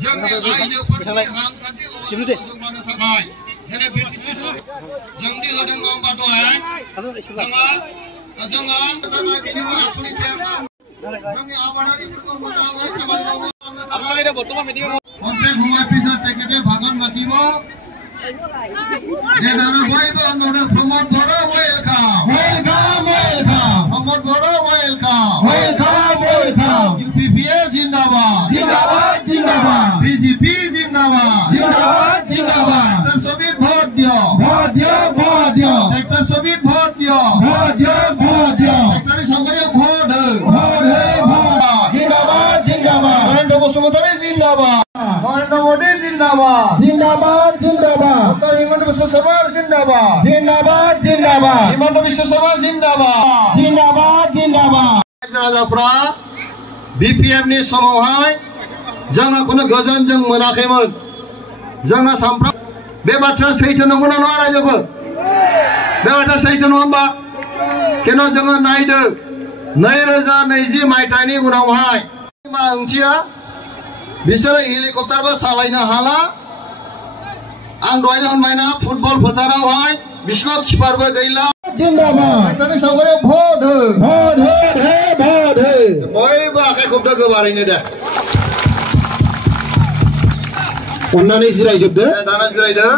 जोंनि आइजोफोरनि रांखान्थि अबस्थाखौ जौगानो थाखाय दिनै बिटिसि जोंनि होदों नङा दहाय जोङो बिनिबो आसुनि जोंनि आबादारिफोरखौ मोजाङै खामानि मावनो खनसे घुमाय फैसा टेकेटे भागन मातिब देनाना बयबो होनहरो प्रमोद बर' वेलकाम वेलकाम वेलकाम प्रमोद बर' वेलकाम वेलकाम वेलकाम यूपीपीएल जिंदाबाद जिंदाबाद जिंदाबाद बीजेपी जिंदाबाद जिंदाबाद जिंदाबाद डॉक्टर समीर भोट दियो भोट दियो भोट दियो डॉक्टर समीर भोट दियो भोट दियो भोट दियो डॉक्टर संगरे भोट है भोट जिंदाबाद जिंदाबाद नरेंद्र बसुमतारी जिंदाबाद नरेंद्र मोदी जिंदाबाद जिंदाबाद जिंदाबाद डॉक्टर हिमंत बिश्व शर्मा जिंदाबाद जिंदाबाद जिंदाबाद हिमंत बिश्व शर्मा जिंदाबाद जिंदाबाद जिंदाबाद राजाफ्रा बीपीएम नि समावहाय जोंहा कोनो गोजोन जों मोनाखैमोन जोंहा सामफ्राम बे बाथ्रा सैथो नंगौना नङा रायजोफोर बे बाथ्रा सैथो नङा होमबा किन्तु जोङो नायदो 2020 मायथाइनि उनावहाय मा ओंथिया बिसोरो हेलिकप्टारबो सालायनो हाला आं दहायनो होनबायना फुटबल फोथारावहाय बिसिनाव किपारबो गैला जिंदाबाद नोंथांनि सावगारियाव भट हो भट हो भट हो बयबो आखाइ खबदो गोबारैनो दे अन्नानै जिरायजोबदो दाना जिरायदो